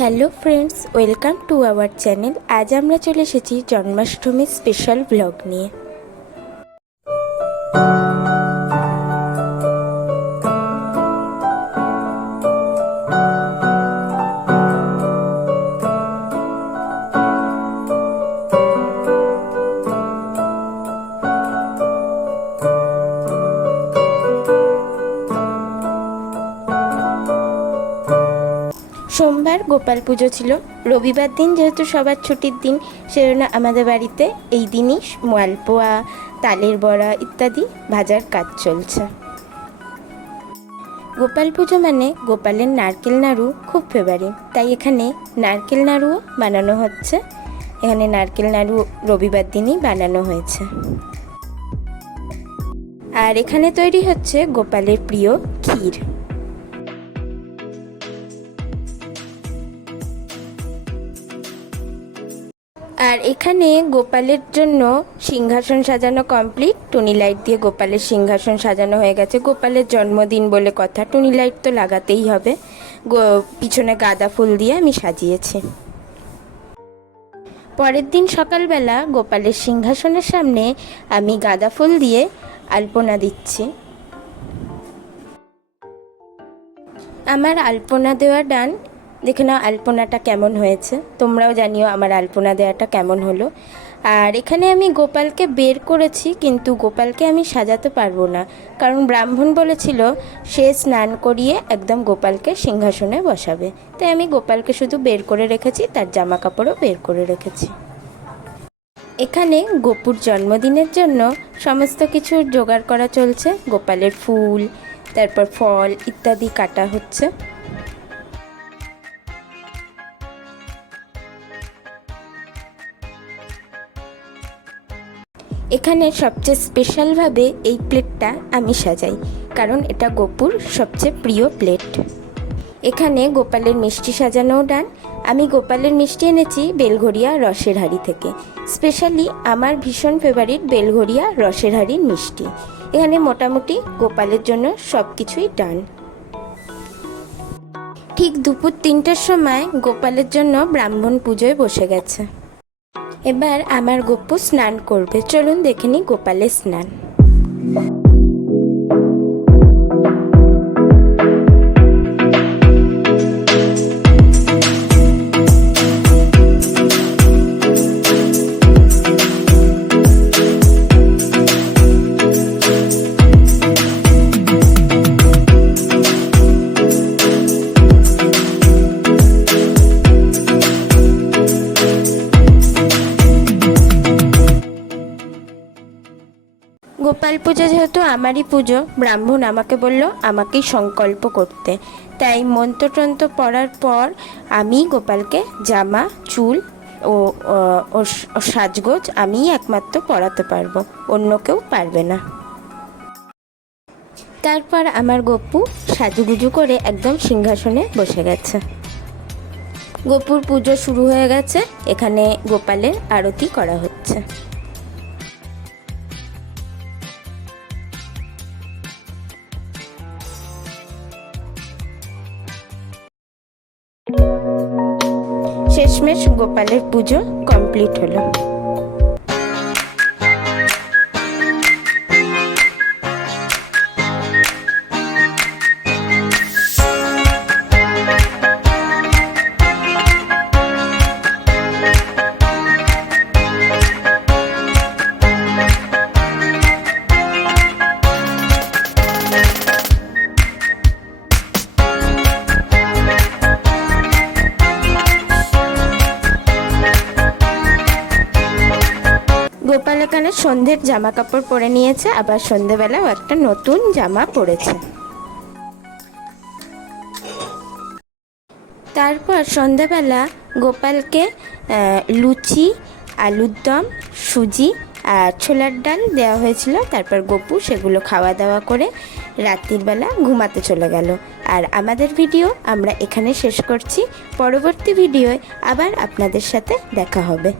Hello friends, welcome to our channel. আজ আমরা চলে এসেছি জন্মাষ্টমীর স্পেশাল ব্লগ নিয়ে। সোমবার গোপাল পুজো ছিল। রবিবার দিন যেহেতু সবার ছুটির দিন, সেজন্য আমাদের বাড়িতে এই দিনই মালপোয়া, তালের বড়া ইত্যাদি ভাজার কাজ চলছে। গোপাল পুজো মানে গোপালের নারকেল নাড়ু খুব ফেভারিট, তাই এখানে নারকেল নাড়ুও বানানো হচ্ছে। এখানে নারকেল নাড়ু রবিবার দিনই বানানো হয়েছে। আর এখানে তৈরি হচ্ছে গোপালের প্রিয় ক্ষীর। আর এখানে গোপালের জন্য সিংহাসন সাজানো কমপ্লিট। টুনি লাইট দিয়ে গোপালের সিংহাসন সাজানো হয়ে গেছে। গোপালের জন্মদিন বলে কথা, টুনি লাইট তো লাগাতেই হবে। পিছনে গাঁদা ফুল দিয়ে আমি সাজিয়েছি। পরের দিন সকালবেলা গোপালের সিংহাসনের সামনে আমি গাঁদা ফুল দিয়ে আলপনা দিচ্ছি। আমার আলপনা দেওয়া ডান। দেখে নাও আলপনাটা কেমন হয়েছে, তোমরাও জানিও আমার আলপনা দেওয়াটা কেমন হলো। আর এখানে আমি গোপালকে বের করেছি, কিন্তু গোপালকে আমি সাজাতে পারবো না, কারণ ব্রাহ্মণ বলেছিল সে স্নান করিয়ে একদম গোপালকে সিংহাসনে বসাবে। তাই আমি গোপালকে শুধু বের করে রেখেছি, তার জামা কাপড়ও বের করে রেখেছি। এখানে গোপুর জন্মদিনের জন্য সমস্ত কিছু জোগাড় করা চলছে। গোপালের ফুল, তারপর ফল ইত্যাদি কাটা হচ্ছে। এখানে সবচেয়ে স্পেশালভাবে এই প্লেটটা আমি সাজাই, কারণ এটা গোপুর সবচেয়ে প্রিয় প্লেট। এখানে গোপালের মিষ্টি সাজানোও ডান। আমি গোপালের মিষ্টি এনেছি বেলঘরিয়া রসের হাঁড়ি থেকে। স্পেশালি আমার ভীষণ ফেভারিট বেলঘরিয়া রসের হাঁড়ির মিষ্টি। এখানে মোটামুটি গোপালের জন্য সব কিছুই ডান। ঠিক দুপুর 3টের সময় গোপালের জন্য ব্রাহ্মণ পুজোয় বসে গেছে। এবার আমার গোপু স্নান করবে। চলুন দেখে নিই গোপালের স্নান। গোপাল পুজো যেহেতু আমারই পুজো, ব্রাহ্মণ আমাকে বলল আমাকেই সংকল্প করতে। তাই মন্ত্রতন্ত্র পড়ার পর আমি গোপালকে জামা, চুল ও সাজগোজ আমিই একমাত্র পরাতে পারবো, অন্য কেউ পারবে না। তারপর আমার গপু সাজুগুজু করে একদম সিংহাসনে বসে গেছে। গপুর পুজো শুরু হয়ে গেছে। এখানে গোপালের আরতি করা হচ্ছে। শেষমেশ গোপালের পুজো কমপ্লিট হলো। গোপাল এখানে সন্ধ্যের জামা কাপড় পরে নিয়েছে, আবার সন্ধ্যেবেলাও একটা নতুন জামা পরেছে। তারপর সন্ধ্যেবেলা গোপালকে লুচি, আলুর দম, সুজি আর ছোলার ডাল দেওয়া হয়েছিল। তারপর গপু সেগুলো খাওয়া দাওয়া করে রাত্রির বেলা ঘুমাতে চলে গেল। আর আমাদের ভিডিও আমরা এখানে শেষ করছি। পরবর্তী ভিডিওয় আবার আপনাদের সাথে দেখা হবে।